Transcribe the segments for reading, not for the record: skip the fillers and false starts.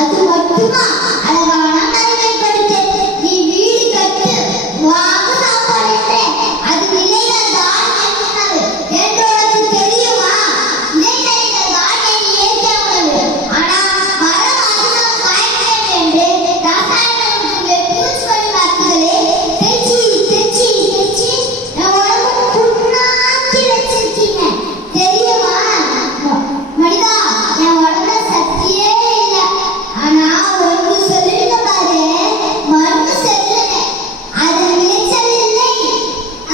அது மட்டுமா அழகான அறிவை படித்து நீ வீடு கட்டு வாங்க சாப்பாடு அது நிலையில்தான் உணவு என்று உனக்கு தெரியுமா? நிலையில்தான் என் இயற்கை உணவு. ஆனா மரம் அதிகம் காய்க்க என்று ரசாயன பூச்சிக்கொல்லி மருந்துகளே தெச்சி தெச்சி தெச்சி நான் உடம்பு புண்ணாக்கி வச்சிருக்கீங்க தெரியுமா? மனிதா என் உடம்புல சக்தியே இல்லை. ஆனா ஒன்று சொல்லிருக்க பாரு, மருந்து செல்லுங்க அது விளைச்சல் இல்லை.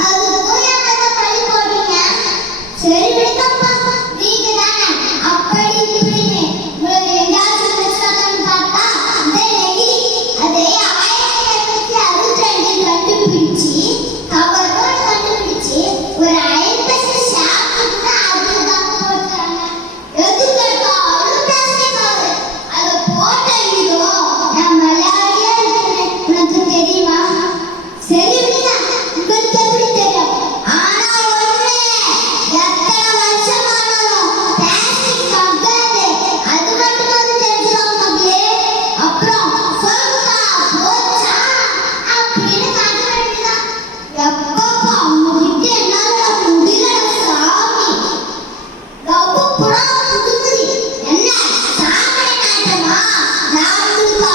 அது போயாத பழி போடுங்க. சரி விடுங்கப்பா, நீங்க தானே அப்படி இப்படின்னு உங்களை எங்கேயாவது வச்சுக்கான்னு பார்த்தா அதே நெகிழி அதை 1762 கண்டுபிடிச்சு கவர்னோடு கண்டுபிடிச்சு ஒரு 50 ஷாப்புக்கு அதுதான் போட்டாங்க. எதுக்கு எடுத்தாலும் பிளாஸ்டிக் கவர். அதை போட்ட விதம் நான் மலையாளியா இருக்கிறேன் உனக்கு தெரியுமா? சரி விடுங்க, உங்களுக்கு எப்படி தெரியும்? ஆனா ஒண்ணு, எத்தனை வருஷமானாலும் பிளாஸ்டிக் மக்காது. அது மட்டுமாவது தெரிஞ்சுக்கோங்க மக்களே. அப்புறம் சொல்லுக்கா போச்சா அப்படின்னு காட்ட வேண்டியதான். எப்பப்பா உங்ககிட்ட என்னால முடியல சாமி. ரொம்ப புறா புதுங்குது. என்ன சாமி நாட்டமா? நான் உங்களுக்கு